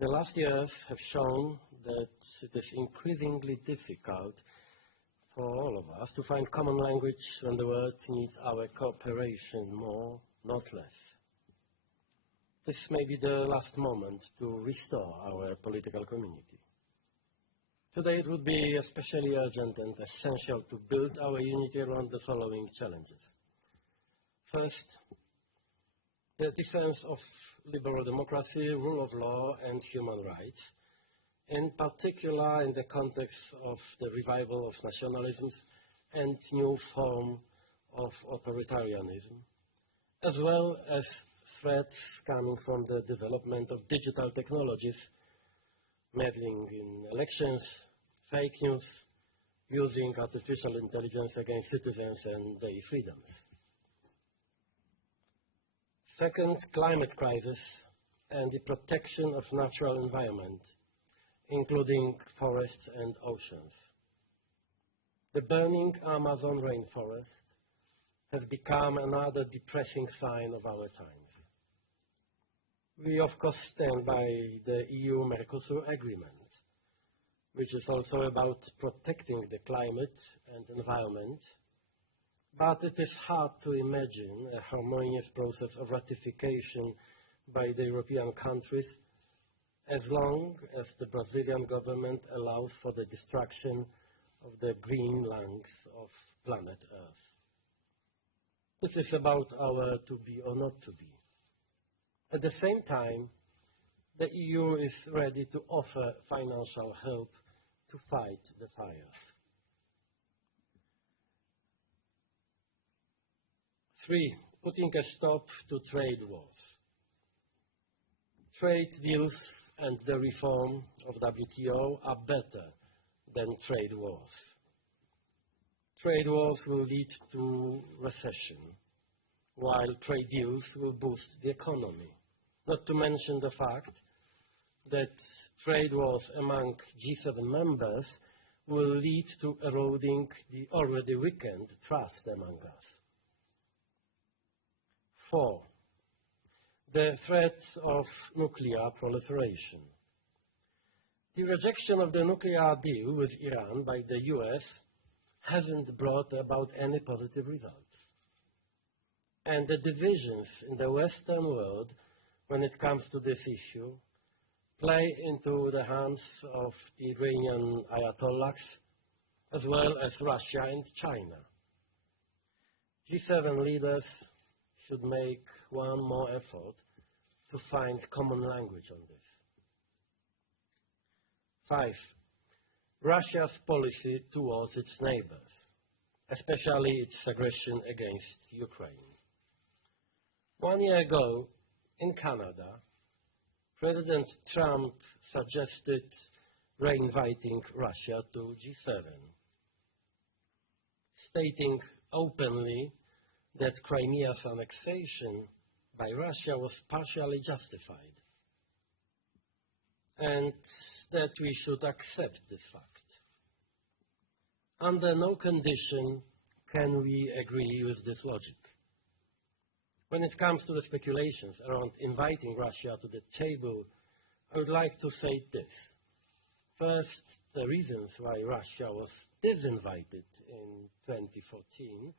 The last years have shown that it is increasingly difficult for all of us to find common language when the world needs our cooperation more, not less. This may be the last moment to restore our political community. Today it would be especially urgent and essential to build our unity around the following challenges. First, the defense of liberal democracy, rule of law, and human rights, in particular in the context of the revival of nationalisms and new form of authoritarianism, as well as threats coming from the development of digital technologies, meddling in elections, fake news, using artificial intelligence against citizens and their freedoms. Second, climate crisis and the protection of natural environment, including forests and oceans. The burning Amazon rainforest has become another depressing sign of our times. We, of course, stand by the EU-Mercosur agreement, which is also about protecting the climate and environment, but it is hard to imagine a harmonious process of ratification by the European countries as long as the Brazilian government allows for the destruction of the green lungs of planet Earth. This is about our to be or not to be. At the same time, the EU is ready to offer financial help to fight the fires. 3, putting a stop to trade wars. Trade deals and the reform of WTO are better than trade wars. Trade wars will lead to recession, while trade deals will boost the economy. Not to mention the fact that trade wars among G7 members will lead to eroding the already weakened trust among us. 4, the threat of nuclear proliferation. The rejection of the nuclear deal with Iran by the US hasn't brought about any positive results. And the divisions in the Western world when it comes to this issue play into the hands of the Iranian Ayatollahs as well as Russia and China. G7 leaders should make one more effort to find common language on this. 5, Russia's policy towards its neighbors, especially its aggression against Ukraine. 1 year ago, in Canada, President Trump suggested reinviting Russia to G7, stating openly that Crimea's annexation by Russia was partially justified, and that we should accept this fact. Under no condition can we agree with this logic. When it comes to the speculations around inviting Russia to the table, I would like to say this. First, the reasons why Russia was disinvited in 2014